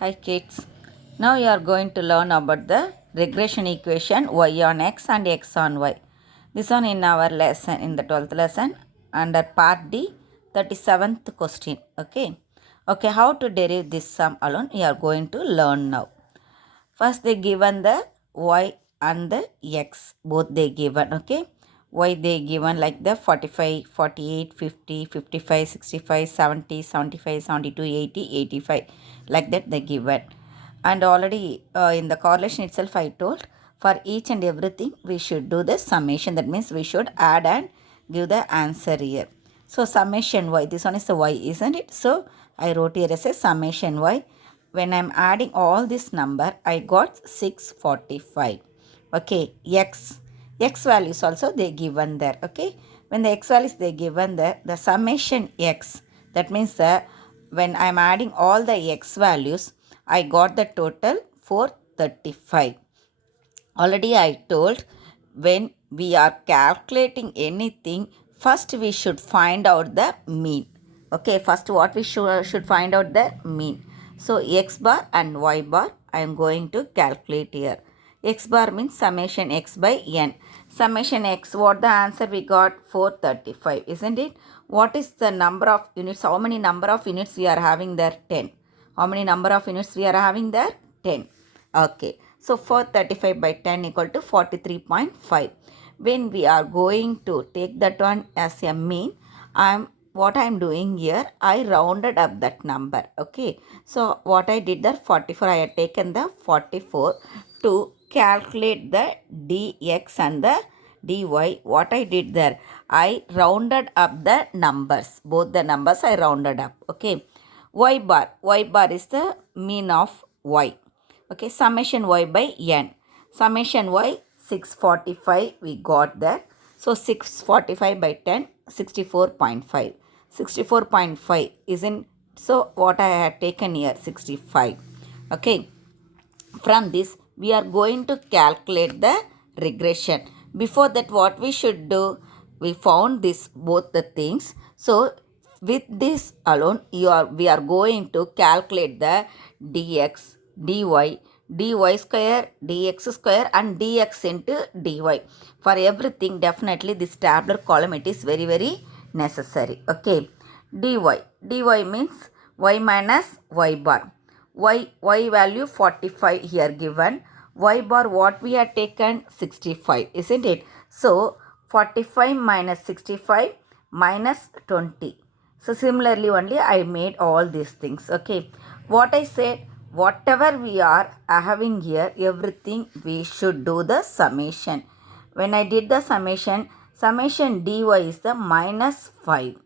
Hi kids. Now you are going to learn about the regression equation y on x and x on y. This one in our lesson in the 12th lesson under part D 37th question. Okay, how to derive this sum alone you are going to learn now. First they given the y and the x, both they given. Okay, y they given like the 45, 48, 50, 55, 65, 70, 75, 72, 80, 85, like that they given. And already in the correlation itself I told for each and everything we should do the summation. That means we should add and give the answer here. So summation y, this one is the y, isn't it? So I wrote here as a summation y. When I'm adding all this number, I got 645. Okay, x values also they given there. Okay, when the x values they given there, the summation x, that means that when I'm adding all the x values, I got the total 435. Already I told, when we are calculating anything, first we should find out the mean. Okay, first what we should find out the mean. So x bar and y bar I am going to calculate here. X bar means summation x by n. Summation x, what the answer we got? 435, isn't it? What is the number of units? How many number of units we are having there? 10. How many number of units we are having there? 10. Okay. So 435 by 10 equal to 43.5. When we are going to take that one as a mean, what I am doing here, I rounded up that number. Okay. So what I did there, 44, I had taken the 44 to calculate the dx and the dy. What I did there, I rounded up the numbers. Both the numbers I rounded up. Okay. Y bar is the mean of y. Okay, summation y by n. Summation y 645 we got there. So 645 by 10, 64.5. 64.5 isn't, so what I had taken here 65. Okay, from this we are going to calculate the regression. Before that what we should do, we found this both the things. So with this alone we are going to calculate the dx, dy square, dx square and dx into dy. For everything definitely this tabular column it is very necessary. Okay, dy means y minus y bar. Y value 45 here given. Y bar what we have taken 65, isn't it? So 45 minus 65 minus 20. So similarly only I made all these things. Okay. What I said, whatever we are having here, everything we should do the summation. When I did the summation dy is the minus 5.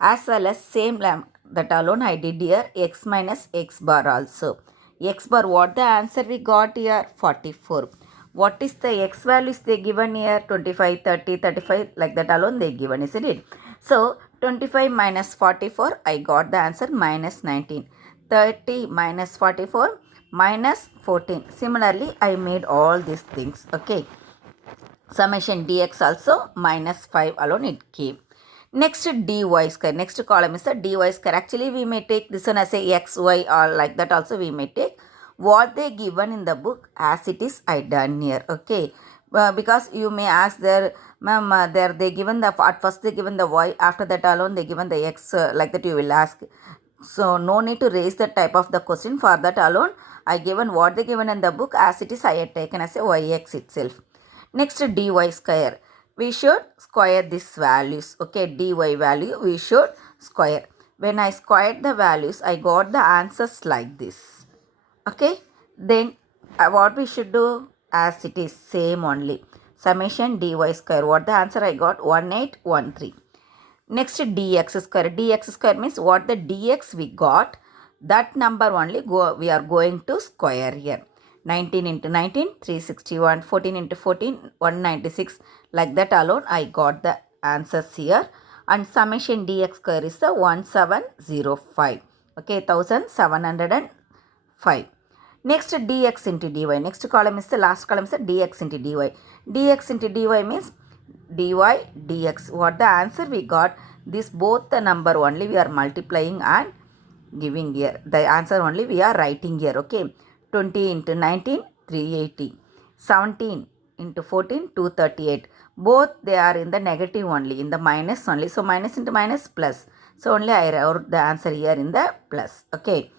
As well as same that alone I did here, x minus x bar also. X bar, what the answer we got here? 44. What is the x values they given here? 25, 30, 35, like that alone they given, isn't it? So 25 minus 44, I got the answer minus 19. 30 minus 44 minus 14. Similarly, I made all these things. Okay. Summation dx also minus 5 alone it came. Next dy square. Next column is the dy square. Actually, we may take this one as a x, y or like that also we may take. What they given in the book as it is I done here. Okay. Because you may ask there, ma'am, there they given the, at first they given the y, after that alone they given the x, like that you will ask. So no need to raise that type of the question. For that alone, I given what they given in the book as it is I had taken as a yx itself. Next dy square. We should square these values. Okay, dy value we should square. When I squared the values, I got the answers like this. Okay, then what we should do as it is same only. Summation dy square. What the answer I got? 1813. Next dx square. Dx square means what the dx we got, that number only we are going to square here. 19 into 19, 361, 14 into 14, 196. Like that alone I got the answers here. And summation dx square is the 1705. Okay, 1705. Next dx into dy. Next column is the last column is the dx into dy. Dx into dy means dy dx. What the answer we got? This both the number only we are multiplying and giving here. The answer only we are writing here. Okay. 20 into 19, 380. 17 into 14, 238. Both they are in the negative only, in the minus only. So minus into minus plus. So only I wrote the answer here in the plus. Okay.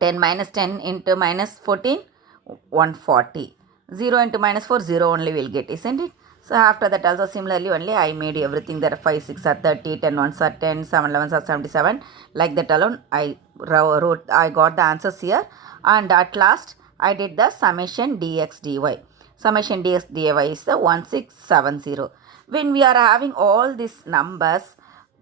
10 minus 10 into minus 14, 140. 0 into minus 4, 0 only will get, isn't it? So after that also similarly only I made everything. There are 5 6 are 30, 10 1s are 10, 7 11s are 77. Like that alone I wrote, I got the answers here. And at last I did the summation dx dy. Summation dx dy is the 1670. When we are having all these numbers,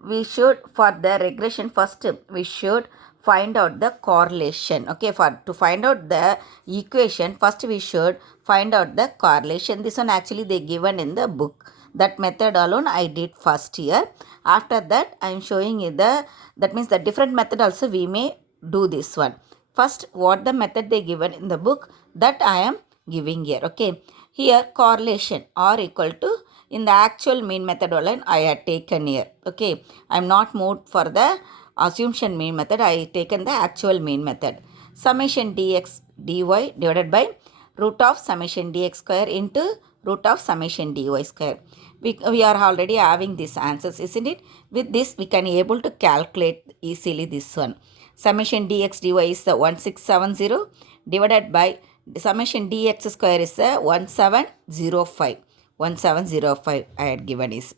we should, for the regression first, we should find out the correlation. Okay, for to find out the equation, first we should find out the correlation. This one actually they given in the book. That method alone I did first here. After that I am showing you the, that means the different method also we may do this one. First what the method they given in the book, that I am giving here. Okay, here correlation or equal to, in the actual mean method alone I had taken here. Okay, I am not moved for the assumption mean method, I taken the actual mean method. Summation dx dy divided by root of summation dx square into root of summation dy square. We are already having these answers, isn't it? With this we can able to calculate easily this one. Summation dx dy is the 1670 divided by summation dx square is the 1705. 1705 I had given is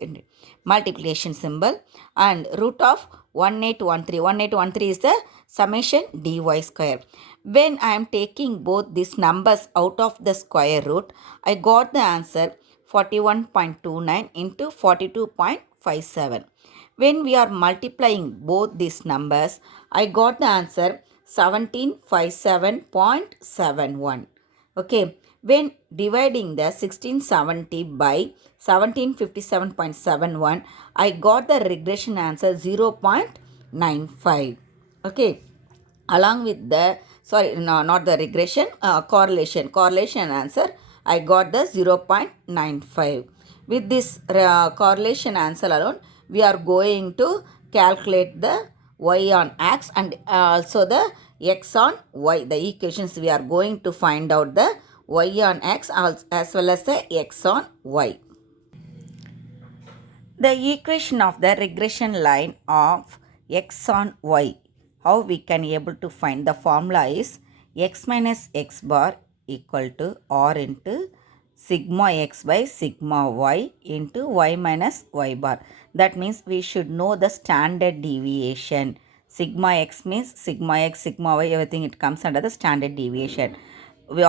multiplication symbol, and root of 1813. 1813 is the summation dy square. When I am taking both these numbers out of the square root, I got the answer 41.29 into 42.57. When we are multiplying both these numbers, I got the answer 1757.71. Okay, when dividing the 1670 by 1757.71, I got the regression answer 0.95. Okay, along with the, sorry, no, not the regression, correlation answer, I got the 0.95. With this correlation answer alone, we are going to calculate the y on x and also the x on y. The equations we are going to find out the y on x as well as the x on y. The equation of the regression line of x on y, how we can able to find, the formula is x minus x bar equal to r into sigma x by sigma y into y minus y bar. That means we should know the standard deviation. Sigma x means sigma x, sigma y, everything it comes under the standard deviation. We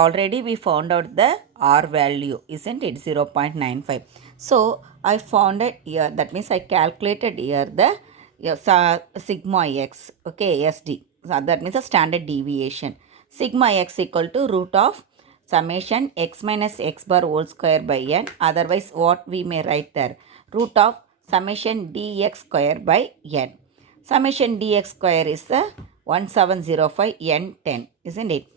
found out the r value, isn't it? 0.95. So I found it here, that means I calculated here the sigma x, okay, SD. So that means a standard deviation. Sigma x equal to root of summation x minus x bar whole square by n. Otherwise what we may write there, root of summation dx square by n. Summation dx square is the 1705 n 10, isn't it?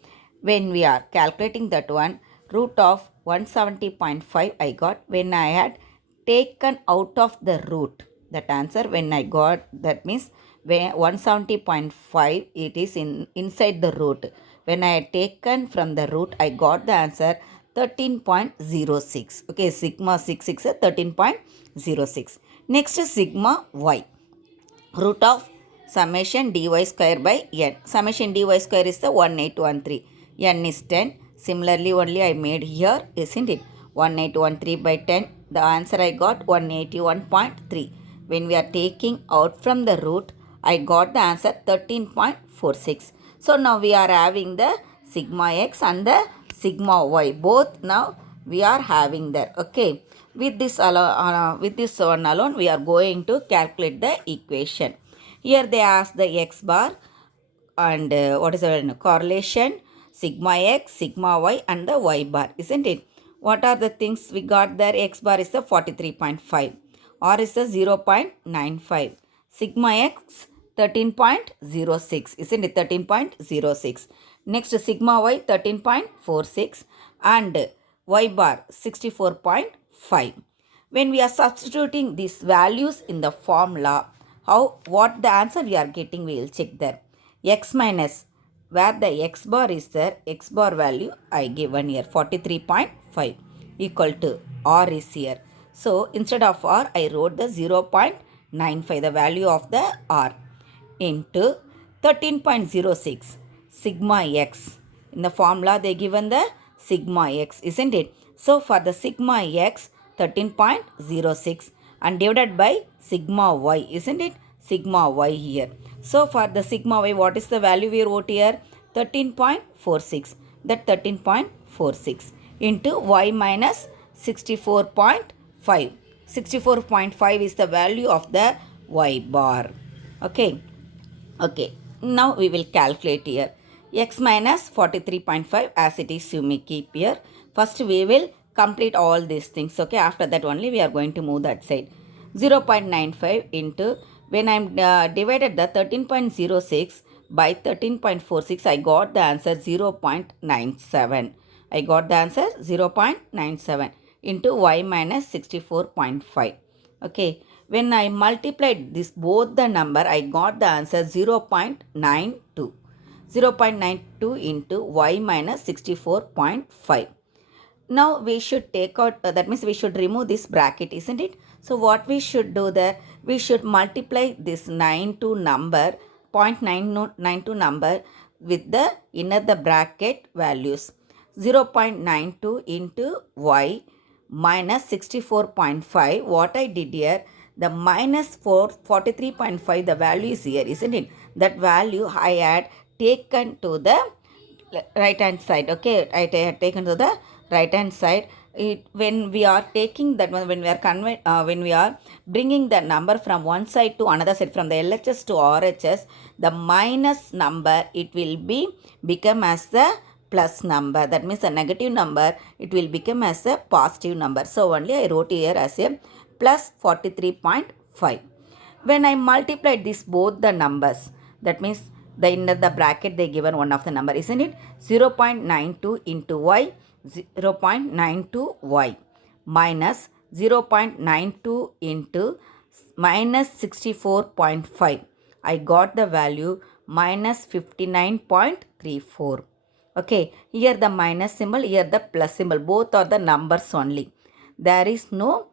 When we are calculating that one, root of 170.5 I got when I had taken out of the root. That answer when I got, that means when 170.5 it is inside the root. When I had taken from the root, I got the answer 13.06. Okay, sigma 66 is 13.06. Next is sigma y. Root of summation dy square by n. Summation dy square is the 1813. N is 10. Similarly only I made here, isn't it? 1813 by 10. The answer I got 181.3. When we are taking out from the root, I got the answer 13.46. So now we are having the sigma x and the sigma y. Both now we are having there. Okay. With this one alone, we are going to calculate the equation. Here they ask the x bar and what is the correlation, sigma x, sigma y and the y bar, isn't it? What are the things we got there? X bar is the 43.5. R is the 0.95. Sigma x 13.06, isn't it? 13.06. Next sigma y 13.46 and y bar 64.5. When we are substituting these values in the formula, what the answer we are getting, we will check there. x minus, where the x bar is there, x bar value I given here 43.5 equal to r is here. So instead of r, I wrote the 0.95, the value of the r, into 13.06 sigma x. In the formula they given the sigma x, isn't it? So for the sigma x 13.06 and divided by sigma y, isn't it? Sigma y here. So for the sigma y, what is the value we wrote here? 13.46. That 13.46 into y minus 64.5. 64.5 is the value of the y bar. Okay. Okay, now we will calculate here. X minus 43.5 as it is, you may keep here. First we will complete all these things. Okay, after that only we are going to move that side. 0.95 into, when I am divided the 13.06 by 13.46, I got the answer 0.97. I got the answer 0.97 into y minus 64.5. Okay, when I multiplied this both the number, I got the answer 0.92. 0.92 into y minus 64.5. Now we should take out, that means we should remove this bracket, isn't it? So what we should do there, we should multiply this 92 number, 0.992 number with the inner the bracket values. 0.92 into y minus 64.5. What I did here, the minus 43.5, the value is here, isn't it? That value I had taken to the right hand side. Okay, I had taken to the right hand side. When we are taking that one, when we are bringing the number from one side to another side, from the LHS to RHS, the minus number, it will become as the plus number. That means a negative number, it will become as a positive number. So only I wrote here as a plus 43.5. When I multiplied this both the numbers, that means the inner the bracket they given one of the number, isn't it? 0.92 into y, 0.92 y minus 0.92 into minus 64.5. I got the value minus 59.34. Okay, here the minus symbol, here the plus symbol, both are the numbers only. There is no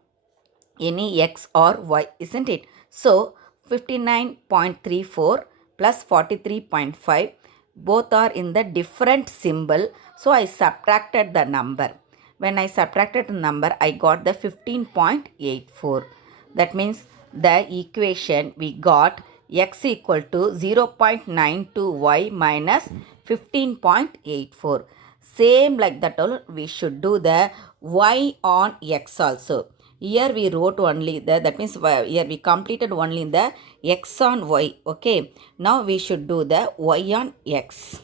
any x or y, isn't it? So 59.34 plus 43.5, both are in the different symbol. So I subtracted the number. When I subtracted the number, I got the 15.84. That means the equation we got x equal to 0.92y minus 15.84. Same like that all, we should do the y on x also. Here we wrote only the, that means here we completed only the x on y. Okay, now we should do the y on x.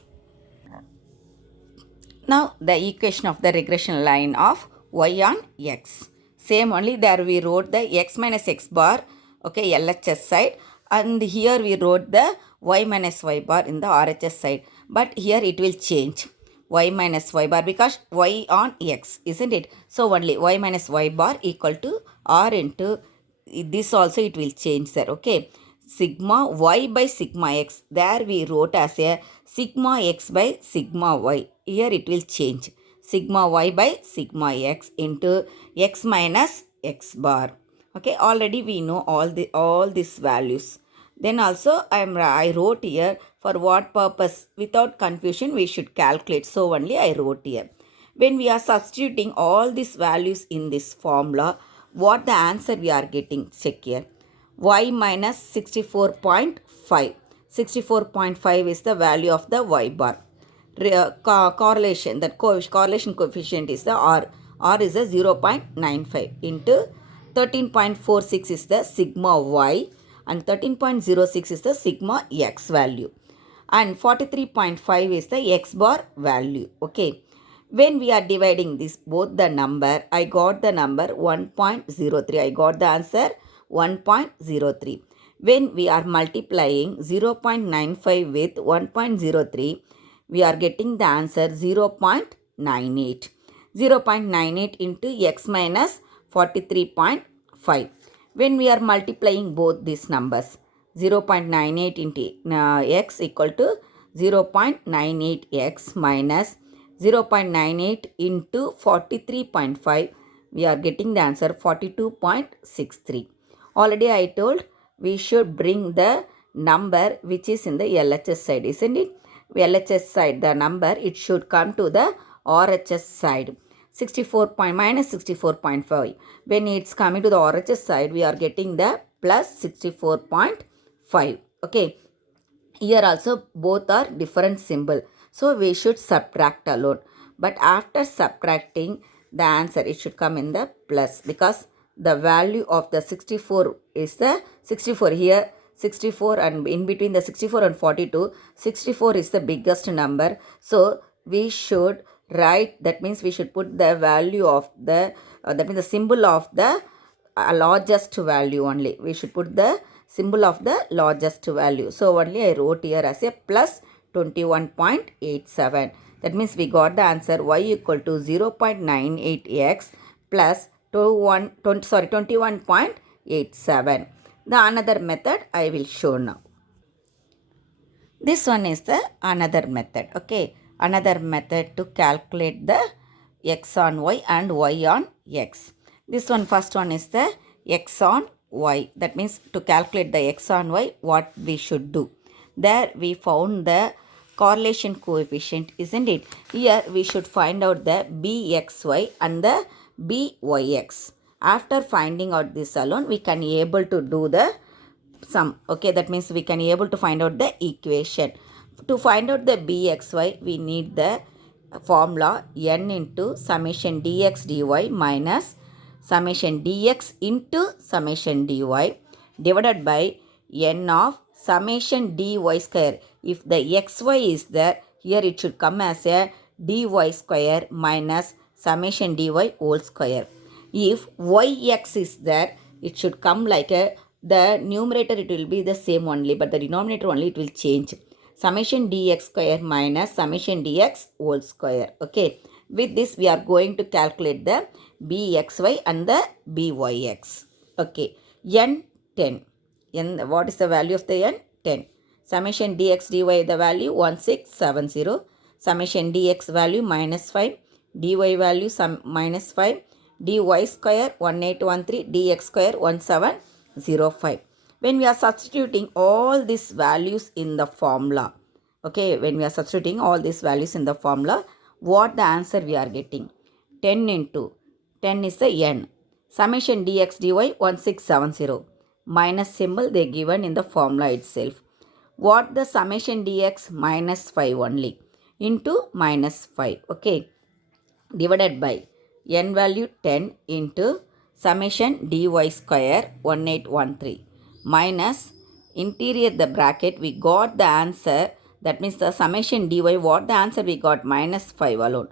Now the equation of the regression line of y on x. Same only, there we wrote the x minus x bar, okay, LHS side, and here we wrote the y minus y bar in the RHS side. But here it will change y minus y bar because y on x, isn't it? So only y minus y bar equal to r into this, also it will change there. Okay, sigma y by sigma x, there we wrote as a sigma x by sigma y. Here it will change sigma y by sigma x into x minus x bar. Okay, already we know all these values. Then also I wrote here for what purpose, without confusion we should calculate. So only I wrote here. When we are substituting all these values in this formula, what the answer we are getting, check here. Y minus 64.5. 64.5 is the value of the y bar. Correlation, that correlation coefficient is the r. R is a 0.95 into 13.46 is the sigma y and 13.06 is the sigma x value and 43.5 is the x bar value. Okay, when we are dividing this both the number, I got the number 1.03. I got the answer 1.03. When we are multiplying 0.95 with 1.03, we are getting the answer 0.98. 0.98 into x minus 43.5. When we are multiplying both these numbers, 0.98 into x equal to 0.98x minus 0.98 into 43.5. We are getting the answer 42.63. Already I told we should bring the number which is in the LHS side, isn't it? LHS side, the number, it should come to the RHS side. 64 minus 64.5. When it's coming to the RHS side, we are getting the plus 64.5. Okay. Here also both are different symbol. So we should subtract alone. But after subtracting, the answer, it should come in the plus, because the value of the 64 is the 64 here. 64, and in between the 64 and 42, 64 is the biggest number. So we should write, that means we should put the value of the, that means the symbol of the largest value only. We should put the symbol of the largest value. So only I wrote here as a plus 21.87. That means we got the answer y equal to 0.98x plus 21.87. The another method I will show now. This one is the another method. Okay, another method to calculate the x on y and y on x. This one, first one is the x on y. That means to calculate the x on y, what we should do. There we found the correlation coefficient, isn't it? Here we should find out the bxy and the byx. After finding out this alone, we can able to do the sum. Okay, that means we can able to find out the equation. To find out the bxy, we need the formula n into summation dx dy minus summation dx into summation dy divided by n of summation dy square. If the xy is there, here it should come as a dy square minus summation dy whole square. If yx is there, it should come like a, the numerator it will be the same only, but the denominator only it will change. Summation dx square minus summation dx whole square. Okay. With this we are going to calculate the bxy and the byx. Okay. N 10. N, what is the value of the n? 10. Summation dx dy the value 1670. Summation dx value minus 5. dy value minus 5. dy square 1813. dx square 1705. When we are substituting all these values in the formula, okay, when we are substituting all these values in the formula, what the answer we are getting? 10 into 10 is the n. Summation dx dy 1670. Minus symbol they given in the formula itself. What the summation dx minus 5 only into minus 5. Okay. Divided by n value 10 into summation dy square 1813 minus interior the bracket we got the answer, that means the summation dy, what the answer we got? Minus 5 alone.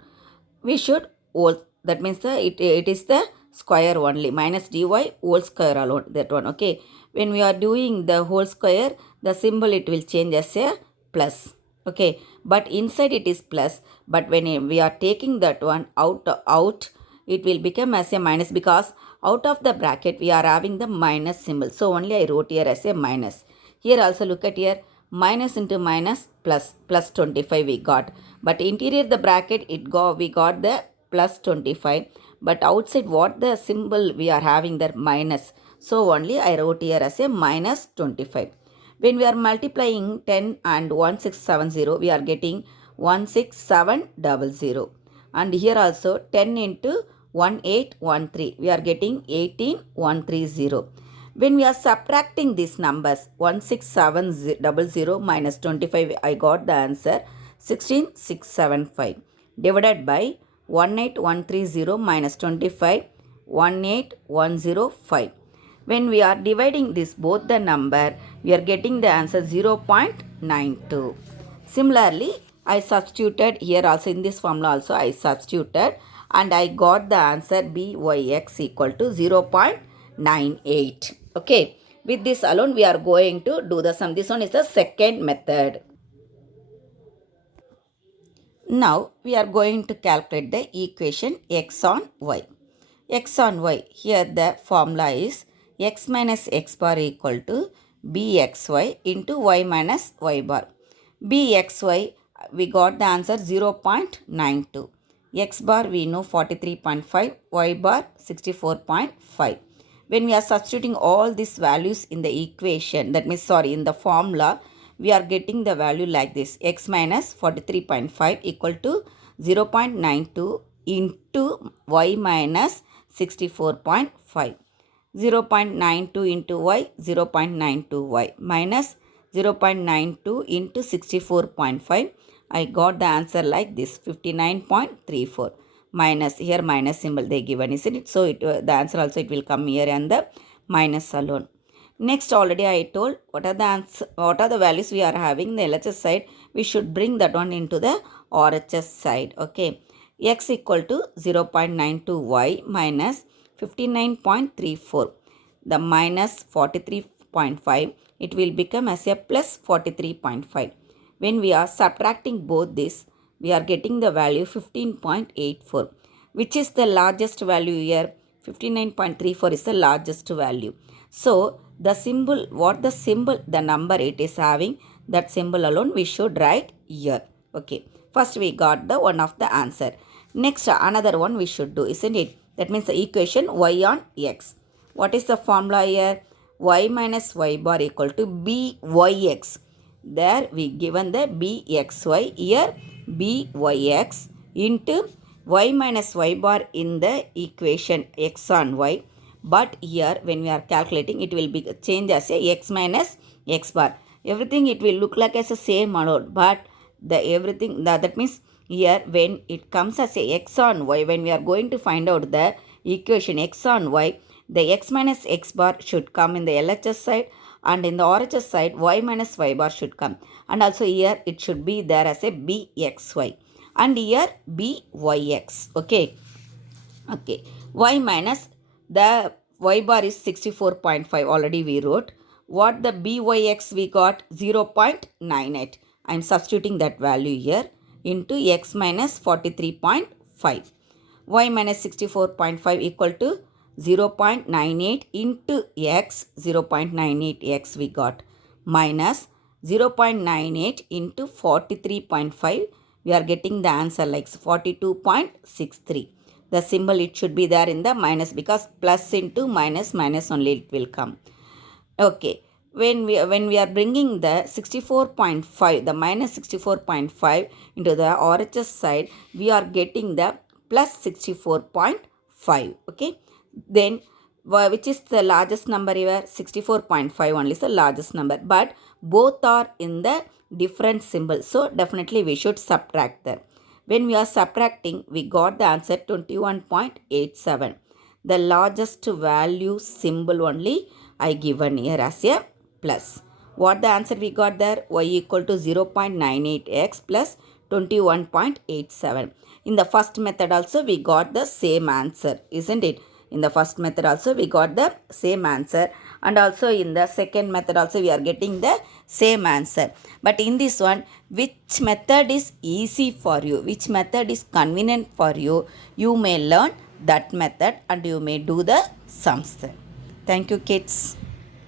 We should whole, that means the it is the square only, minus dy whole square alone, that one. Okay, when we are doing the whole square, the symbol it will change as a plus. Okay, but inside it is plus, but when we are taking that one out, it will become as a minus, because out of the bracket we are having the minus symbol. So only I wrote here as a minus. Here also look at here, minus into minus plus, plus 25 we got. But interior the bracket we got the plus 25. But outside what the symbol we are having the minus. So only I wrote here as a minus 25. When we are multiplying 10 and 1670, we are getting 16700. And here also 10 into 1813, we are getting 18130. When we are subtracting these numbers, 16700 minus 25, I got the answer 16675 divided by 18130 minus 25, 18105. When we are dividing this both the number, we are getting the answer 0.92. Similarly, I substituted here also in this formula also I substituted, and I got the answer byx equal to 0.98. Okay, with this alone we are going to do the sum. This one is the second method. Now we are going to calculate the equation x on y. X on y, here the formula is x minus x bar equal to bxy into y minus y bar. bxy, we got the answer 0.92. X bar we know 43.5, y bar 64.5. When we are substituting all these values in the equation, that means in the formula, we are getting the value like this: x minus 43.5 equal to 0.92 into y minus 64.5. 0.92 into y, 0.92y minus 0.92 into 64.5. I got the answer like this, 59.34. Minus, here minus symbol they given, isn't it? So the answer also it will come here and the minus alone. Next, already I told what are the values we are having in the LHS side. We should bring that one into the RHS side. Okay, x equal to 0.92y minus 59.34. The minus 43.5, it will become as a plus 43.5. When we are subtracting both this, we are getting the value 15.84. Which is the largest value here? 59.34 is the largest value. So, the symbol, the number it is having, that symbol alone we should write here. Okay. First we got the one of the answer. Next, another one we should do, isn't it? That means the equation y on x. What is the formula here? Y minus y bar equal to byx. There we given the bxy, here byx into y minus y bar in the equation x on y. But here when we are calculating, it will be changed as a x minus x bar. Everything it will look like as the same amount, but that means here when it comes as a x on y, when we are going to find out the equation x on y, the x minus x bar should come in the LHS side, and in the RHS side y minus y bar should come, and also here it should be there as a bxy, and here byx. Okay, y minus, the y bar is 64.5, already we wrote. What the byx we got? 0.98. I am substituting that value here into x minus 43.5. Y minus 64.5 equal to 0.98 into x, 0.98x we got, minus 0.98 into 43.5. We are getting the answer like 42.63. The symbol it should be there in the minus, because plus into minus only it will come. Okay. When we are bringing the 64.5, the minus 64.5 into the RHS side, we are getting the plus 64.5. Okay. Then which is the largest number here? 64.5 only is the largest number, but both are in the different symbols. So definitely we should subtract them. When we are subtracting, we got the answer 21.87. The largest value symbol only I given here as a plus. What the answer we got there? Y equal to 0.98x plus 21.87. In the first method also we got the same answer, isn't it? In the first method also we got the same answer, and also in the second method also we are getting the same answer. But in this one, which method is easy for you, which method is convenient for you, you may learn that method and you may do the sums. Thank you, kids.